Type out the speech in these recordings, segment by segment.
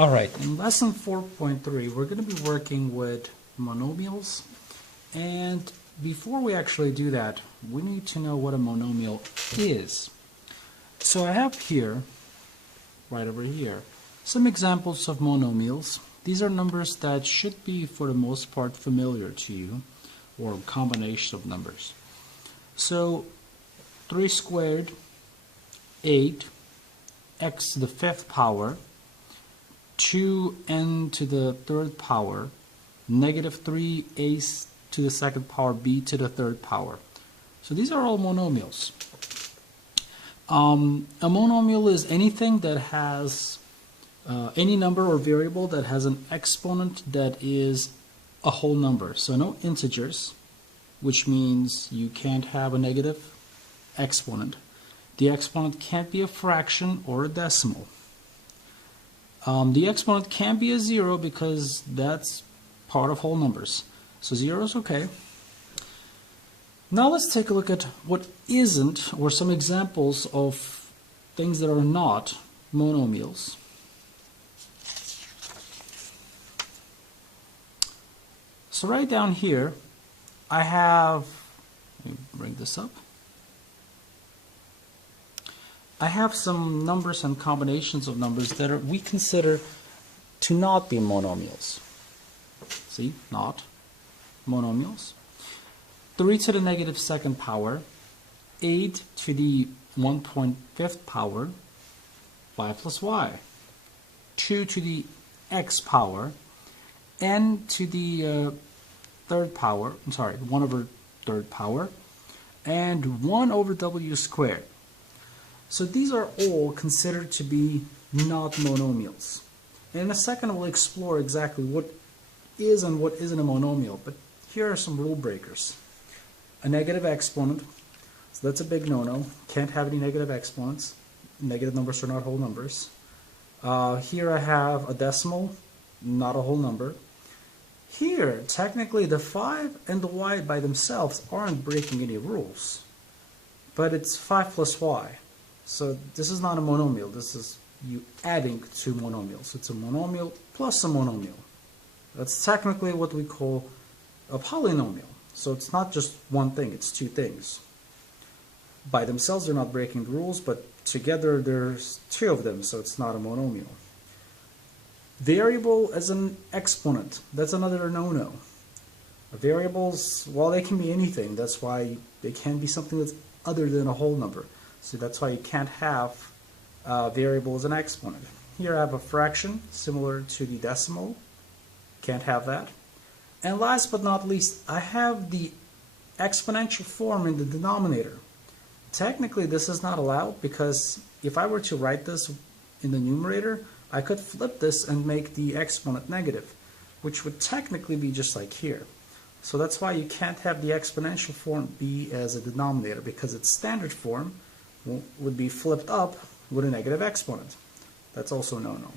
Alright, in lesson 4.3 we're going to be working with monomials, and before we actually do that we need to know what a monomial is. So I have here, right over here, some examples of monomials. These are numbers that should be for the most part familiar to you, or a combination of numbers. So 3 squared, 8, x to the 5th power, 2n to the 3rd power, negative 3a to the 2nd power, b to the 3rd power. So these are all monomials. A monomial is anything that has any number or variable that has an exponent that is a whole number. So no integers, which means you can't have a negative exponent. The exponent can't be a fraction or a decimal. The exponent can be a 0 because that's part of whole numbers. So 0 is okay. Now let's take a look at what isn't, or some examples of things that are not monomials. So right down here, I have, let me bring this up. I have some numbers and combinations of numbers that we consider to not be monomials. See, not monomials. 3 to the negative 2nd power, 8 to the 1.5th power, 5 plus y, 2 to the x power, n to the 3rd power, 1 over 3rd power, and 1 over w squared. So these are all considered to be not monomials. And in a second we'll explore exactly what is and what isn't a monomial, but here are some rule breakers. A negative exponent, so that's a big no-no. Can't have any negative exponents. Negative numbers are not whole numbers. Here I have a decimal, not a whole number. Here, technically the 5 and the y by themselves aren't breaking any rules, but it's 5 plus y. So this is not a monomial, this is you adding two monomials. It's a monomial plus a monomial. That's technically what we call a polynomial. So it's not just one thing, it's two things. By themselves they're not breaking the rules, but together there's two of them, so it's not a monomial. Variable as an exponent, that's another no-no. Variables, well, they can be anything, that's why they can be something that's other than a whole number. So that's why you can't have variable as an exponent. Here I have a fraction similar to the decimal. Can't have that. And last but not least, I have the exponential form in the denominator. Technically this is not allowed because if I were to write this in the numerator, I could flip this and make the exponent negative, which would technically be just like here. So that's why you can't have the exponential form be as a denominator, because its standard form would be flipped up with a negative exponent. That's also no-no.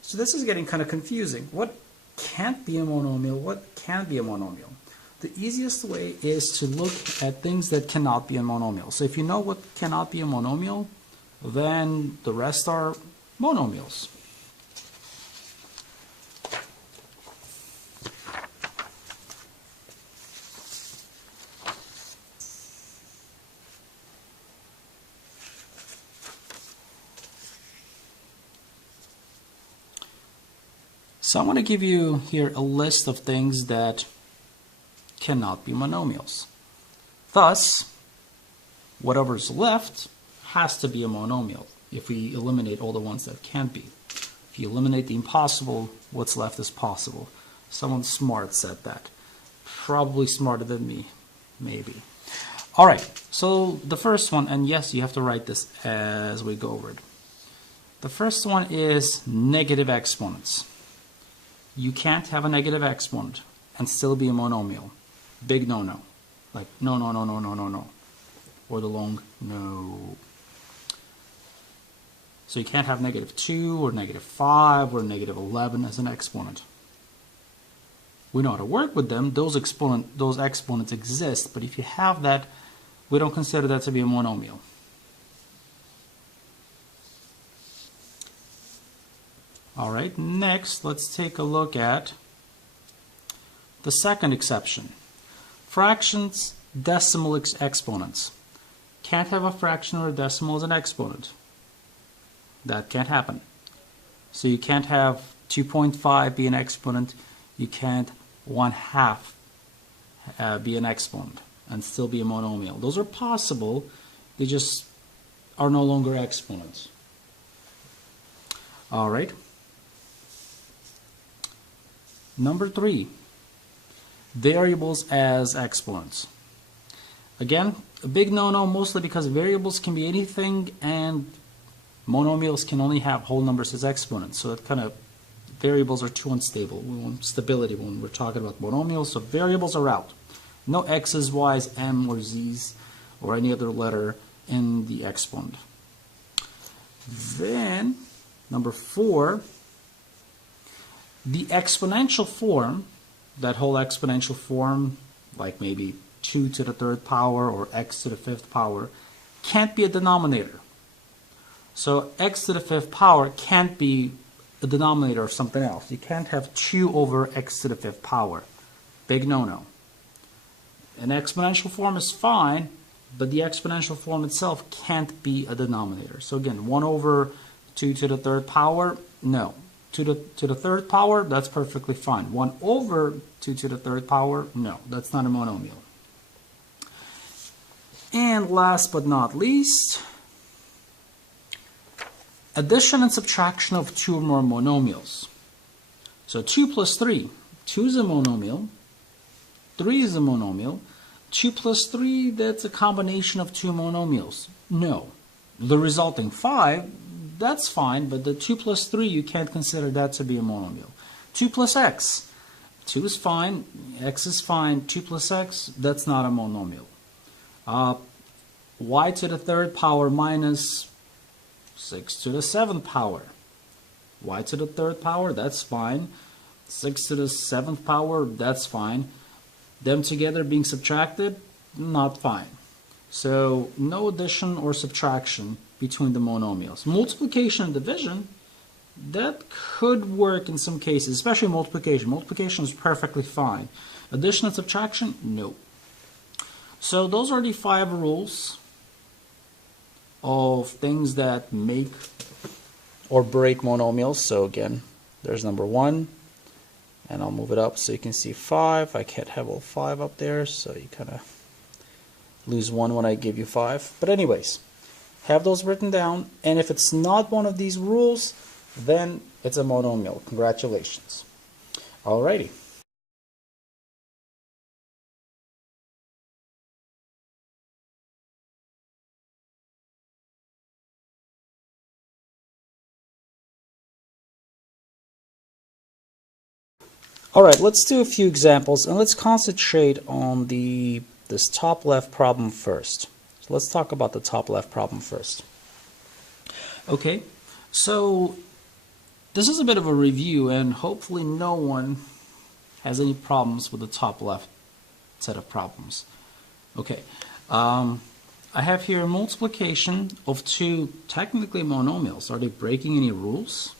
So this is getting kind of confusing. What can't be a monomial? What can be a monomial? The easiest way is to look at things that cannot be a monomial. So if you know what cannot be a monomial, then the rest are monomials. So I want to give you here a list of things that cannot be monomials. Thus, whatever's left has to be a monomial if we eliminate all the ones that can't be. If you eliminate the impossible, what's left is possible. Someone smart said that. Probably smarter than me, maybe. Alright, so the first one, and yes, you have to write this as we go over it. The first one is negative exponents. You can't have a negative exponent and still be a monomial. Big no-no. Like no, no, no, no, no, no, no. Or the long no. So you can't have negative 2 or negative 5 or negative 11 as an exponent. We know how to work with them. Those exponents exist, but if you have that, we don't consider that to be a monomial. All right, next let's take a look at the second exception. Fractions, decimal exponents. Can't have a fraction or a decimal as an exponent. That can't happen. So you can't have 2.5 be an exponent. You can't 1/2 be an exponent and still be a monomial. Those are possible. They just are no longer exponents. All right. Number 3, variables as exponents. Again, a big no-no, mostly because variables can be anything and monomials can only have whole numbers as exponents. So that kind of variables are too unstable. We want stability when we're talking about monomials, so variables are out. No x's, y's, m, or z's, or any other letter in the exponent. Then, number 4, the exponential form, that whole exponential form, like maybe 2 to the 3rd power or x to the 5th power, can't be a denominator. So x to the 5th power can't be the denominator of something else. You can't have 2 over x to the 5th power. Big no-no. An exponential form is fine, but the exponential form itself can't be a denominator. So again, 1 over 2 to the 3rd power, no. 2 to the 3rd power, that's perfectly fine. 1 over 2 to the 3rd power, no. That's not a monomial. And last but not least, addition and subtraction of 2 or more monomials. So 2 plus 3. 2 is a monomial. 3 is a monomial. 2 plus 3, that's a combination of 2 monomials. No. The resulting 5, that's fine, but the 2 plus 3, you can't consider that to be a monomial. 2 plus x. 2 is fine. X is fine. 2 plus x, that's not a monomial. Y to the 3rd power minus 6 to the 7th power. Y to the 3rd power, that's fine. 6 to the 7th power, that's fine. Them together being subtracted, not fine. So no addition or subtraction between the monomials. Multiplication and division, that could work in some cases, especially multiplication. Multiplication is perfectly fine. Addition and subtraction, no. So those are the 5 rules of things that make or break monomials. So again, there's number 1, and I'll move it up so you can see 5. I can't have all 5 up there, so you kind of lose 1 when I give you 5. But anyways, have those written down, and if it's not one of these rules, then it's a monomial. Congratulations. Alrighty. Alright, let's do a few examples, and let's concentrate on this top left problem first. So let's talk about the top left problem first. Okay, so this is a bit of a review, and hopefully no one has any problems with the top left set of problems. Okay, I have here multiplication of 2 technically monomials. Are they breaking any rules?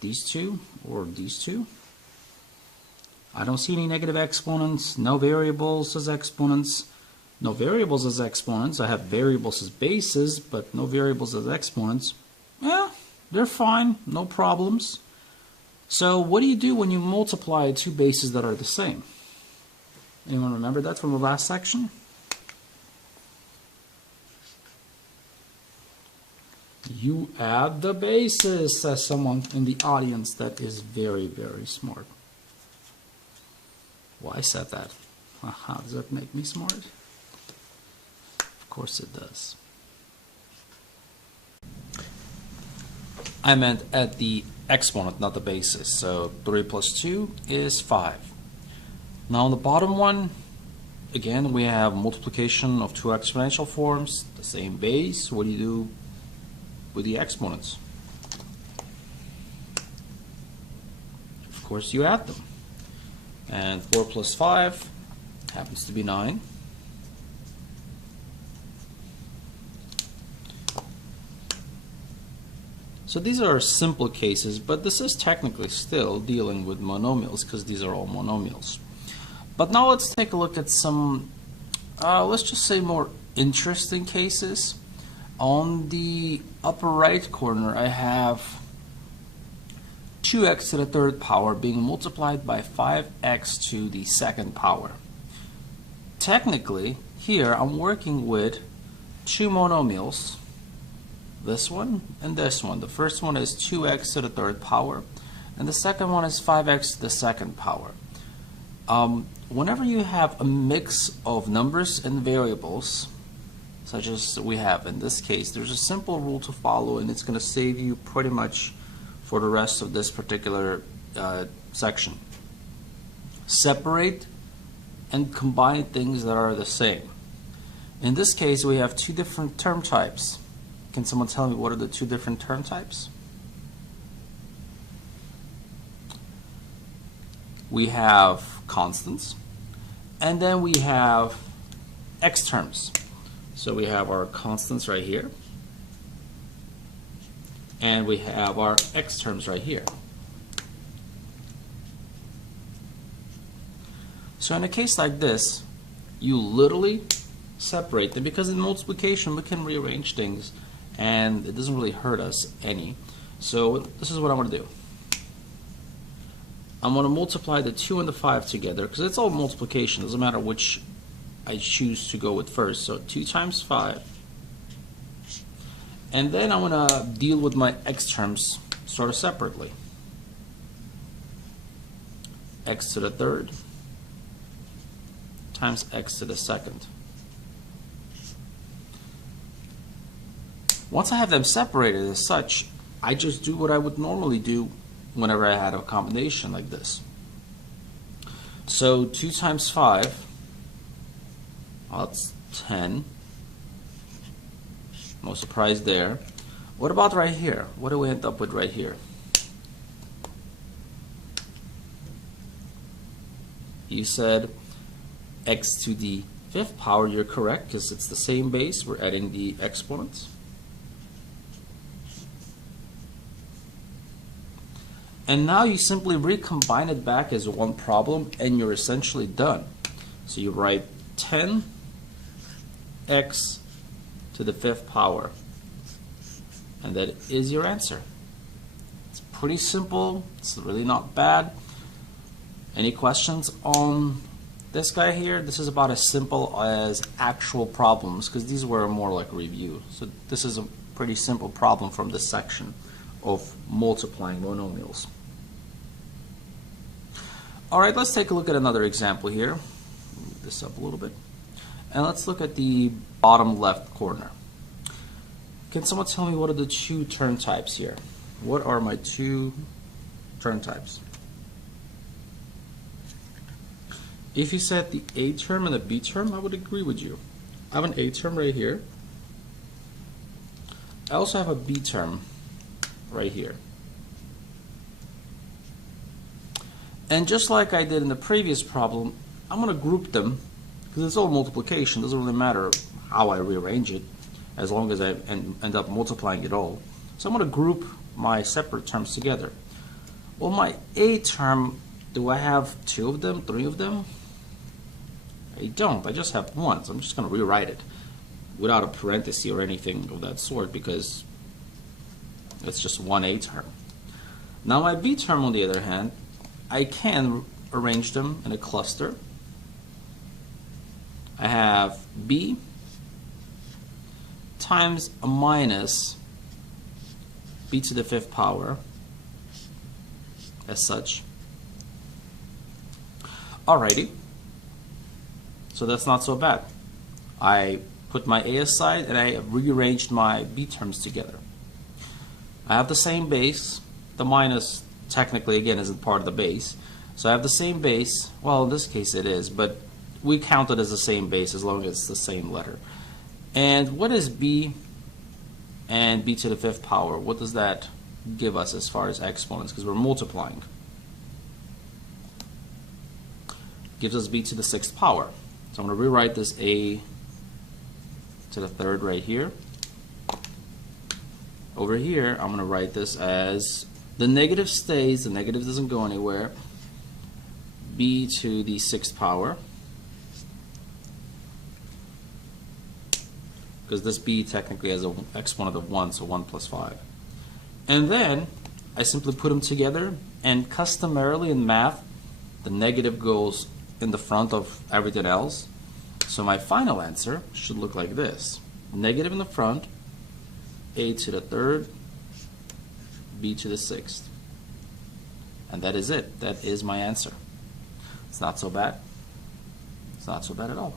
These 2 or these 2? I don't see any negative exponents, no variables as exponents, no variables as exponents. I have variables as bases, but no variables as exponents. Yeah, they're fine, no problems. So what do you do when you multiply 2 bases that are the same? Anyone remember that from the last section? You add the bases, says someone in the audience that is very, very smart. Well, I said that. How does that make me smart? Of course it does. I meant at the exponent, not the basis. So 3 plus 2 is 5. Now on the bottom one, again, we have multiplication of 2 exponential forms, the same base. What do you do with the exponents? Of course, you add them. And 4 plus 5 happens to be 9. So these are simple cases, but this is technically still dealing with monomials because these are all monomials. But now let's take a look at some, let's just say more interesting cases. On the upper right corner, I have 2x to the third power being multiplied by 5x to the second power. Technically, here I'm working with two monomials, this one and this one. The first one is 2x to the third power, and the second one is 5x to the second power. Whenever you have a mix of numbers and variables, such as we have in this case, there's a simple rule to follow, and it's going to save you pretty much for the rest of this particular section. Separate and combine things that are the same. In this case, we have two different term types. Can someone tell me what are the two different term types? We have constants, and then we have x terms. So we have our constants right here, and we have our x terms right here. So in a case like this, you literally separate them, because in multiplication we can rearrange things and it doesn't really hurt us any. So this is what I'm going to do. I'm going to multiply the 2 and the 5 together, because it's all multiplication. It doesn't matter which I choose to go with first. So 2 times 5. And then I'm going to deal with my x terms sort of separately. X to the third times x to the second. Once I have them separated as such, I just do what I would normally do whenever I had a combination like this. So 2 times 5, well, that's 10. No surprise there. What about right here? What do we end up with right here? You said x to the 5th power. You're correct, because it's the same base. We're adding the exponents. And now you simply recombine it back as one problem, and you're essentially done. So you write 10x to the 5th power, and that is your answer. It's pretty simple. It's really not bad. Any questions on this guy here? This is about as simple as actual problems, because these were more like review. So this is a pretty simple problem from this section of multiplying monomials. Alright, let's take a look at another example here. Move this up a little bit. And let's look at the bottom left corner. Can someone tell me what are the two term types here? What are my two term types? If you said the A term and the B term, I would agree with you. I have an A term right here. I also have a B term right here. And just like I did in the previous problem, I'm going to group them, because it's all multiplication. It doesn't really matter how I rearrange it, as long as I end up multiplying it all. So I'm going to group my separate terms together. Well, my A term, do I have 2 of them, 3 of them? I don't. I just have 1. So I'm just going to rewrite it without a parenthesis or anything of that sort, because it's just one A term. Now my B term, on the other hand, I can arrange them in a cluster. I have B times a minus B to the 5th power as such. Alrighty. So that's not so bad. I put my A aside and I rearranged my B terms together. I have the same base. The minus technically again isn't part of the base. So I have the same base. Well, in this case it is, but we count it as the same base as long as it's the same letter. And what is B and B to the 5th power? What does that give us as far as exponents? Because we're multiplying. Gives us B to the 6th power. So I'm going to rewrite this A to the 3rd right here. over here, I'm going to write this as the negative stays, the negative doesn't go anywhere, b to the 6th power, because this b technically has an exponent of 1, so 1 plus 5. And then I simply put them together, and customarily in math, the negative goes in the front of everything else. So my final answer should look like this. Negative in the front, a to the 3rd, b to the 6th. And that is it. That is my answer. It's not so bad. It's not so bad at all.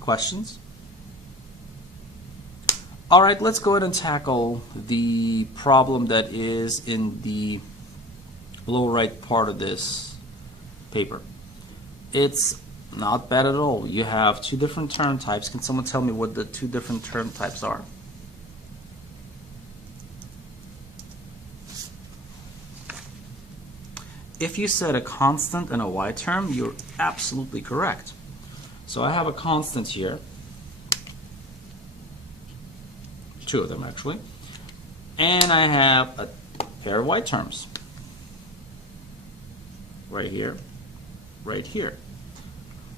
Questions? All right, let's go ahead and tackle the problem that is in the lower right part of this paper. It's not bad at all. You have two different term types. Can someone tell me what the two different term types are? If you said a constant and a y term, you're absolutely correct. So I have a constant here, two of them actually, and I have a pair of y terms right here, right here.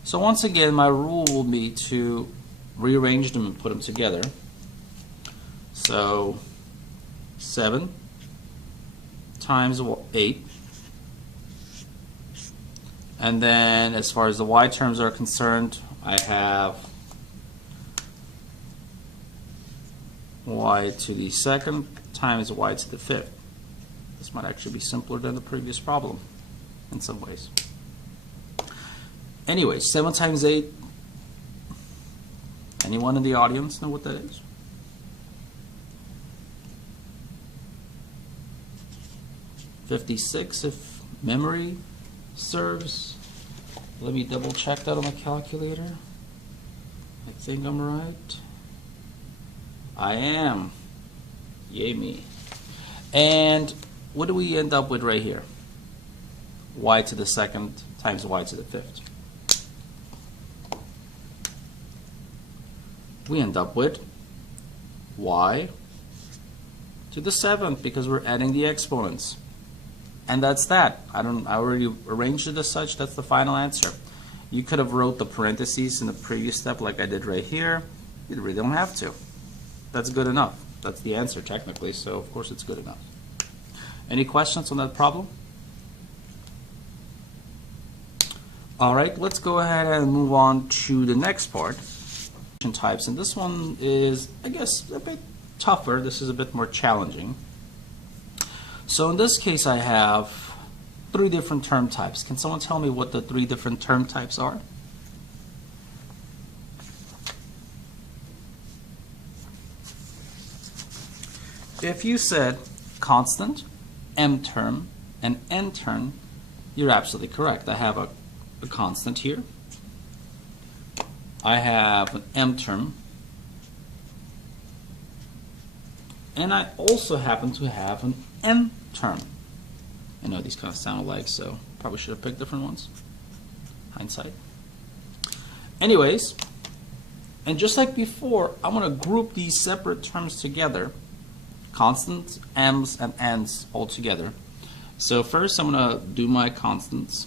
So once again, my rule will be to rearrange them and put them together. So 7 times 8. And then as far as the y terms are concerned, I have y to the 2nd times y to the 5th. This might actually be simpler than the previous problem in some ways. Anyway, 7 times 8. Anyone in the audience know what that is? $56 if memory serves. Let me double check that on the calculator. I think I'm right. I am. Yay me. And what do we end up with right here? Y to the 2nd times y to the 5th. We end up with y to the 7th because we're adding the exponents. And that's that. I already arranged it as such. That's the final answer. You could have wrote the parentheses in the previous step like I did right here. You really don't have to. That's good enough. That's the answer technically, so of course it's good enough. Any questions on that problem? All right, let's go ahead and move on to the next part. Types, and this one is, I guess, a bit tougher. This is a bit more challenging. So in this case, I have 3 different term types. Can someone tell me what the 3 different term types are? If you said constant, m term, and n term, you're absolutely correct. I have a constant here. I have an m term, and I also happen to have an n term. I know these kind of sound alike, so probably should have picked different ones. Hindsight. Anyways, and just like before, I'm going to group these separate terms together, constants, m's, and n's all together. So first I'm going to do my constants,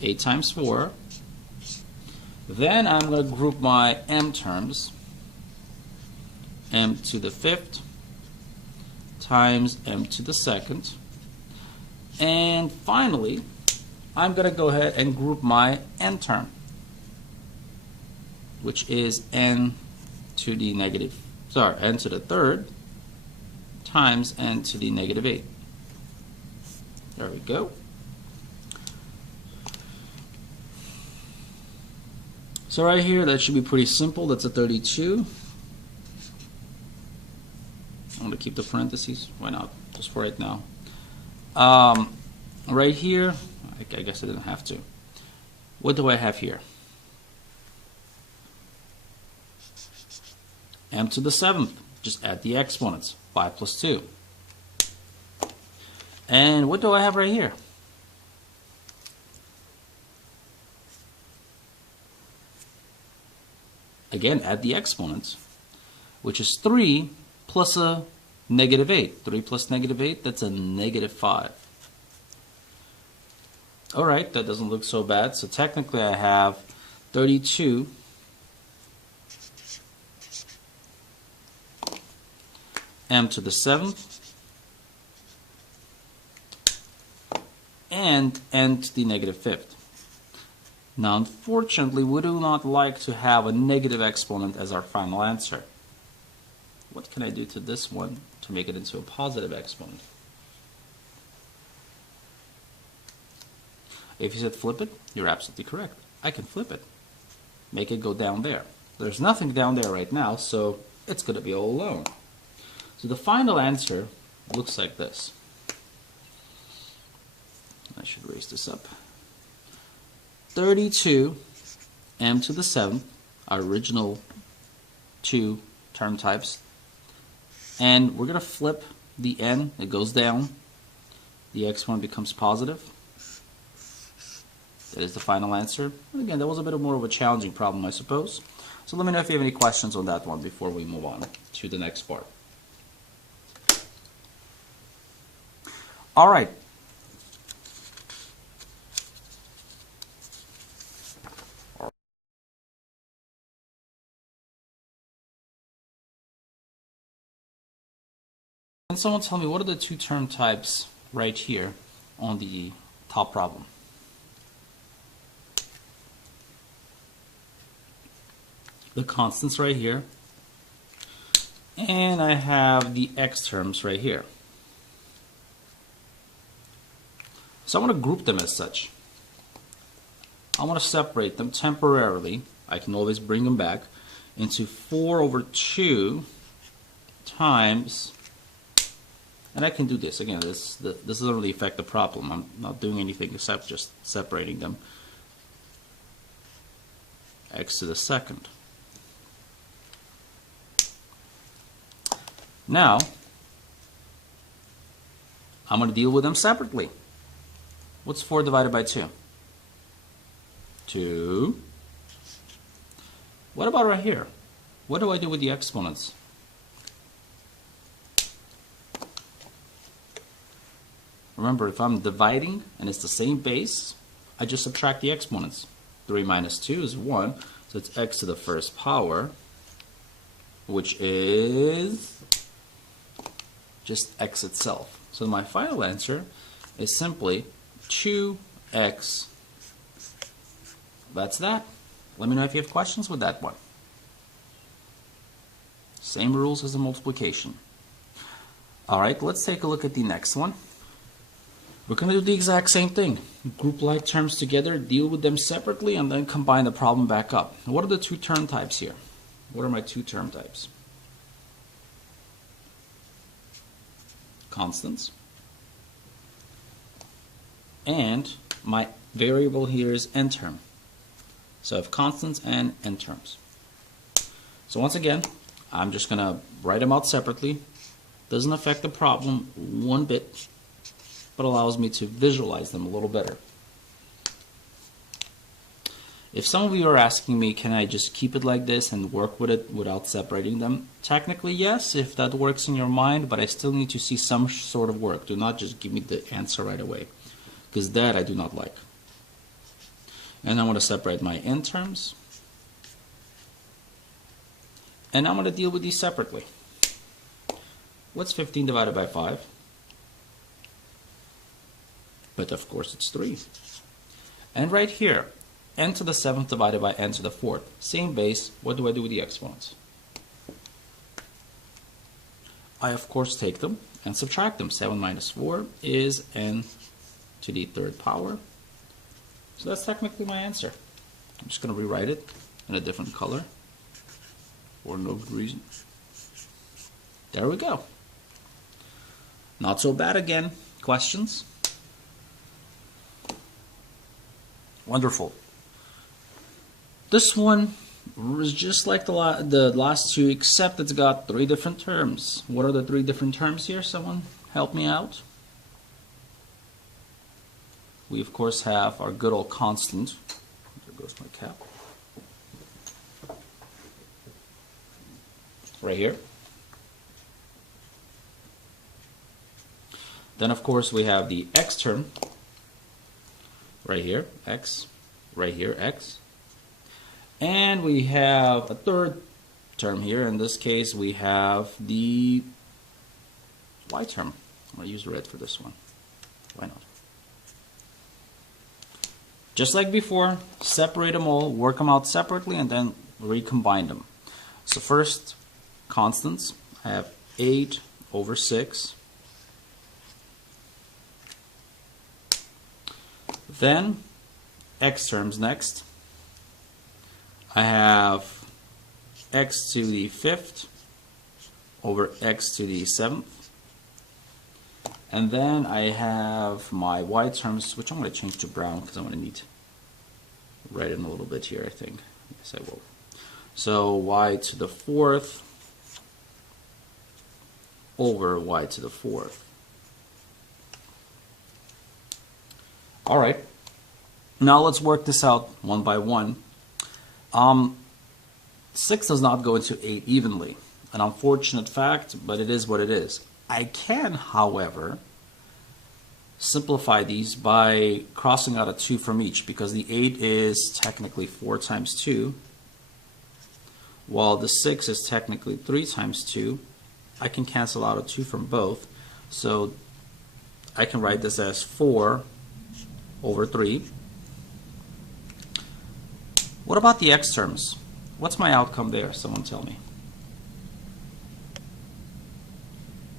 8 times 4. Then I'm going to group my m terms, m to the 5th times m to the 2nd. And finally, I'm going to go ahead and group my n term, which is n to the n to the 3rd times n to the negative 8. There we go. So right here, that should be pretty simple. That's a 32. I'm going to keep the parentheses. Why not? Just for right now. Right here, I guess I didn't have to. What do I have here? M to the 7th. Just add the exponents. 5 plus 2. And what do I have right here? Again, add the exponents, which is 3 plus a Negative 8. 3 plus negative 8, that's a negative 5. Alright, that doesn't look so bad. So technically I have 32 m to the 7th and n to the negative 5th. Now unfortunately we do not like to have a negative exponent as our final answer. What can I do to this one to make it into a positive exponent? If you said flip it, you're absolutely correct. I can flip it. Make it go down there. There's nothing down there right now, so it's going to be all alone. So the final answer looks like this. I should raise this up. 32 m to the 7th, our original two term types. And we're going to flip the n, it goes down. The exponent becomes positive. That is the final answer. And again, that was a bit more of a challenging problem, I suppose. So let me know if you have any questions on that one before we move on to the next part. All right. Can someone tell me what are the two term types right here on the top problem? The constants right here, and I have the x terms right here. So I want to group them as such. I want to separate them temporarily. I can always bring them back into 4 over 2 times, and I can do this again. This doesn't really affect the problem. I'm not doing anything except just separating them. X to the second. Now, I'm going to deal with them separately. What's 4 divided by 2? 2. What about right here? What do I do with the exponents? Remember, if I'm dividing and it's the same base, I just subtract the exponents. 3 minus 2 is 1, so it's x to the first power, which is just x itself. So my final answer is simply 2x. That's that. Let me know if you have questions with that one. Same rules as the multiplication. Alright, let's take a look at the next one. We're going to do the exact same thing. Group like terms together, deal with them separately, and then combine the problem back up. What are the two term types here? What are my two term types? Constants. And my variable here is n term. So I have constants and n terms. So once again, I'm just going to write them out separately. Doesn't affect the problem one bit, but allows me to visualize them a little better. If some of you are asking me, can I just keep it like this and work with it without separating them? Technically, yes, if that works in your mind, but I still need to see some sort of work. Do not just give me the answer right away, because that I do not like. And I want to separate my n terms, and I'm going to deal with these separately. What's 15 divided by 5? But of course it's 3. And right here, n to the 7th divided by n to the 4th. Same base. What do I do with the exponents? I of course take them and subtract them. 7 minus 4 is n to the 3rd power. So that's technically my answer. I'm just going to rewrite it in a different color for no good reason. There we go. Not so bad again. Questions? Wonderful. This one is just like the last two, except it's got 3 different terms. What are the 3 different terms here? Someone help me out. We of course have our good old constant. There goes my cap. Right here. Then of course we have the x term right here, x, right here, x. And we have a third term here. In this case we have the y term. I'm going to use red for this one. Why not? Just like before, separate them all, work them out separately, and then recombine them. So first, constants. I have 8 over 6. Then, x terms next. I have x to the 5th over x to the 7th. And then I have my y terms, which I'm going to change to brown because I'm going to need to write in a little bit here, I think. Yes, I will. So y to the 4th over y to the 4th. All right. Now let's work this out one by one. 6 does not go into 8 evenly. An unfortunate fact, but it is what it is. I can, however, simplify these by crossing out a 2 from each, because the 8 is technically 4 times 2, while the 6 is technically 3 times 2. I can cancel out a 2 from both, so I can write this as 4 over 3. What about the x terms? What's my outcome there? Someone tell me.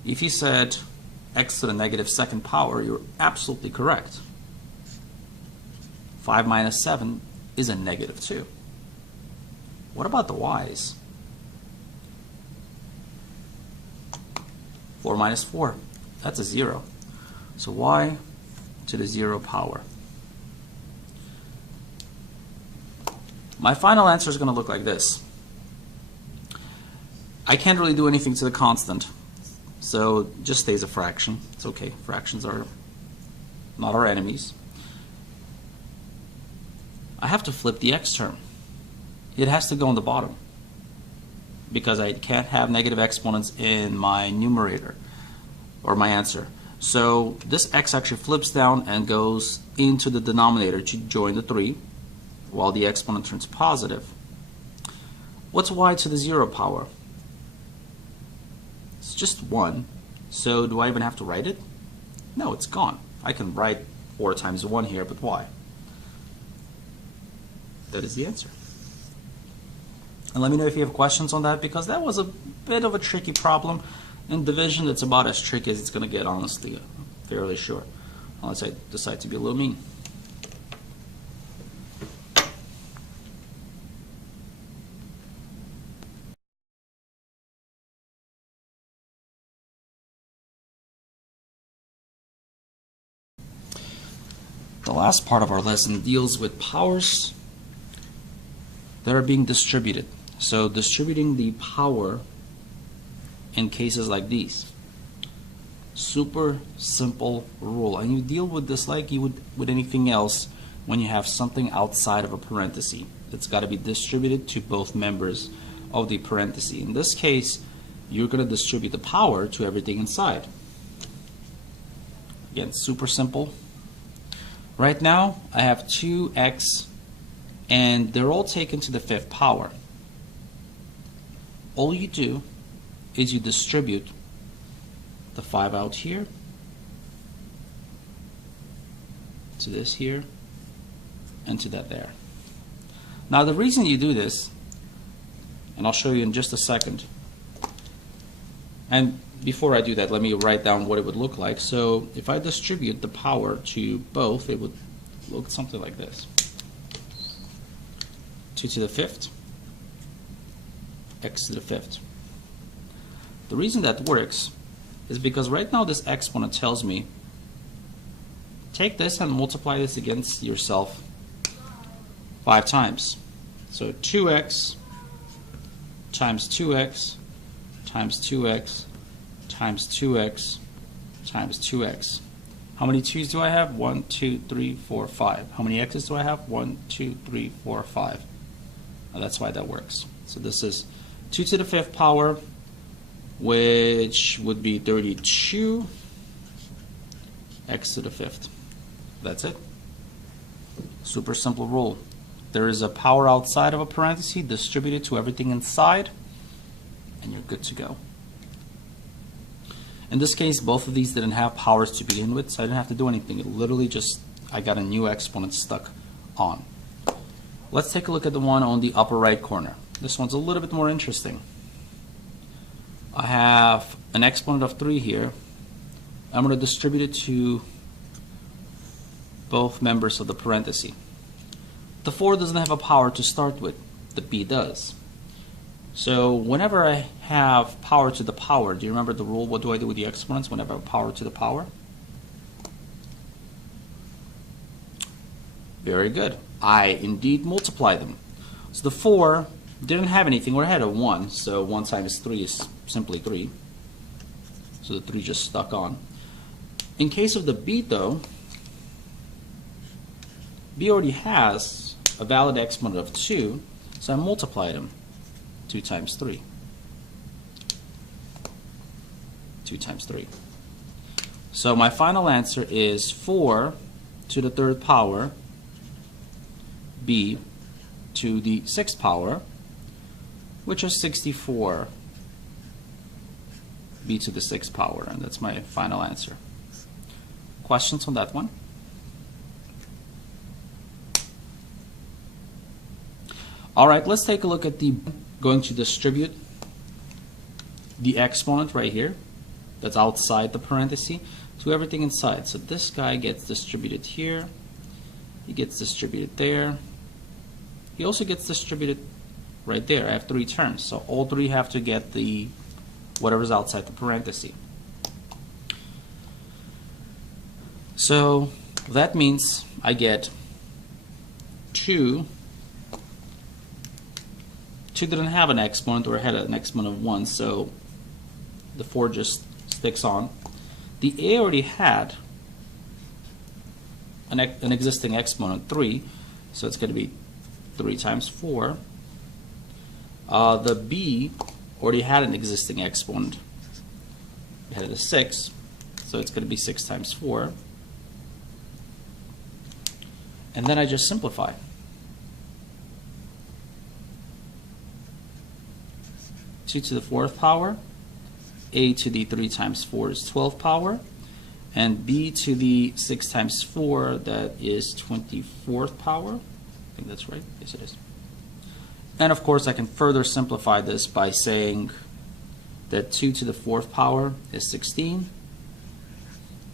If you said x to the negative 2nd power, you're absolutely correct. 5 minus 7 is a negative 2. What about the y's? 4 minus 4, that's a 0. So y to the 0 power. My final answer is going to look like this. I can't really do anything to the constant, so it just stays a fraction. It's okay. Fractions are not our enemies. I have to flip the x term. It has to go on the bottom, because I can't have negative exponents in my numerator or my answer. So this x actually flips down and goes into the denominator to join the 3, while the exponent turns positive. What's y to the 0 power? It's just 1. So do I even have to write it? No, it's gone. I can write 4 times 1 here, but why? That is the answer. And let me know if you have questions on that, because that was a bit of a tricky problem. In division, it's about as tricky as it's going to get, honestly. Fairly sure. Unless I decide to be a little mean. The last part of our lesson deals with powers that are being distributed. So distributing the power in cases like these. Super simple rule. And you deal with this like you would with anything else when you have something outside of a parenthesis. It's got to be distributed to both members of the parenthesis. In this case, you're going to distribute the power to everything inside. Again, super simple. Right now, I have 2x, and they're all taken to the 5th power. All you do is you distribute the 5 out here, to this here, and to that there. Now, the reason you do this, and I'll show you in just a second, and before I do that, let me write down what it would look like. So if I distribute the power to both, it would look something like this. 2 to the 5th, x to the 5th. The reason that works is because right now this exponent tells me, take this and multiply this against yourself 5 times. So 2x times 2x times 2x times 2x times 2x. How many 2's do I have? 1, 2, 3, 4, 5. How many x's do I have? 1, 2, 3, 4, 5. Now that's why that works. So this is 2 to the 5th power, which would be 32 x to the 5th. That's it. Super simple rule. There is a power outside of a parenthesis, distribute it to everything inside, and you're good to go. In this case, both of these didn't have powers to begin with, so I didn't have to do anything. It literally just, I got a new exponent stuck on. Let's take a look at the one on the upper right corner. This one's a little bit more interesting. I have an exponent of 3 here. I'm going to distribute it to both members of the parenthesis. The 4 doesn't have a power to start with. The b does. So whenever I have power to the power, do you remember the rule? What do I do with the exponents whenever I have power to the power? Very good. I indeed multiply them. So the 4 didn't have anything. We're ahead of 1, so 1 times 3 is simply 3. So the 3 just stuck on. In case of the b, though, b already has a valid exponent of 2, so I multiply them. 2 times 3. 2 times 3. So my final answer is 4 to the 3rd power b to the 6th power, which is 64 b to the 6th power, and that's my final answer. Questions on that one? All right, let's take a look at the going to distribute the exponent right here that's outside the parenthesis to everything inside. So this guy gets distributed here, he gets distributed there, he also gets distributed right there. I have 3 terms, so all 3 have to get the whatever's outside the parenthesis. So that means I get 2 didn't have an exponent, or had an exponent of 1, so the 4 just sticks on. The a already had an existing exponent, 3, so it's going to be 3 times 4. The b already had an existing exponent. It had a 6, so it's going to be 6 times 4. And then I just simplify. 2 to the 4th power, a to the 3 times 4 is 12th power, and b to the 6 times 4, that is 24th power. I think that's right. Yes, it is. And of course, I can further simplify this by saying that 2 to the 4th power is 16,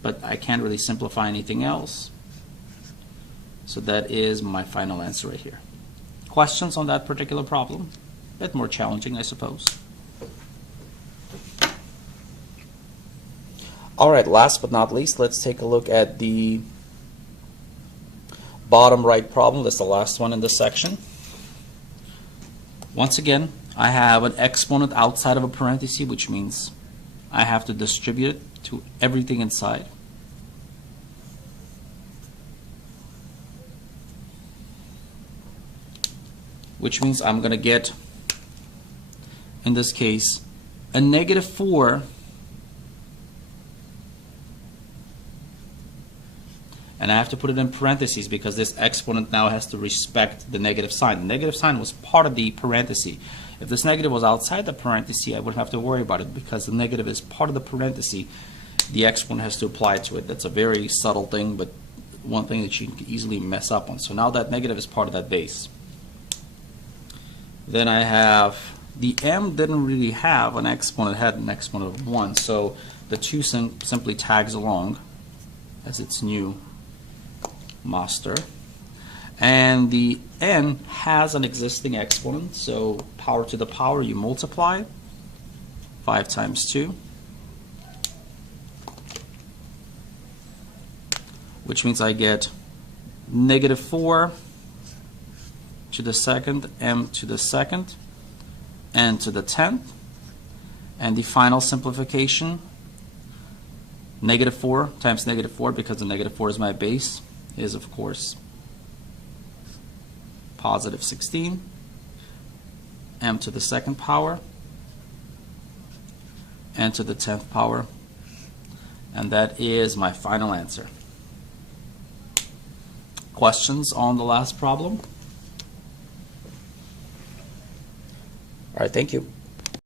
but I can't really simplify anything else. So that is my final answer right here. Questions on that particular problem? A bit more challenging, I suppose. Alright, last but not least, let's take a look at the bottom right problem. That's the last one in this section. Once again, I have an exponent outside of a parenthesis, which means I have to distribute it to everything inside. Which means I'm going to get, in this case, a negative 4 and I have to put it in parentheses because this exponent now has to respect the negative sign. The negative sign was part of the parenthesis. If this negative was outside the parenthesis, I wouldn't have to worry about it because the negative is part of the parenthesis. The exponent has to apply to it. That's a very subtle thing, but one thing that you can easily mess up on. So now that negative is part of that base. Then I have the m didn't really have an exponent, it had an exponent of 1, so the 2 simply tags along as its new master. And the n has an existing exponent, so power to the power, you multiply. 5 times 2. Which means I get negative 4 to the 2nd, m to the 2nd, n to the 10th. And the final simplification, negative 4 times negative 4, because the negative 4 is my base, is of course positive 16, m to the 2nd power, n to the 10th power, And that is my final answer. Questions on the last problem? All right, thank you.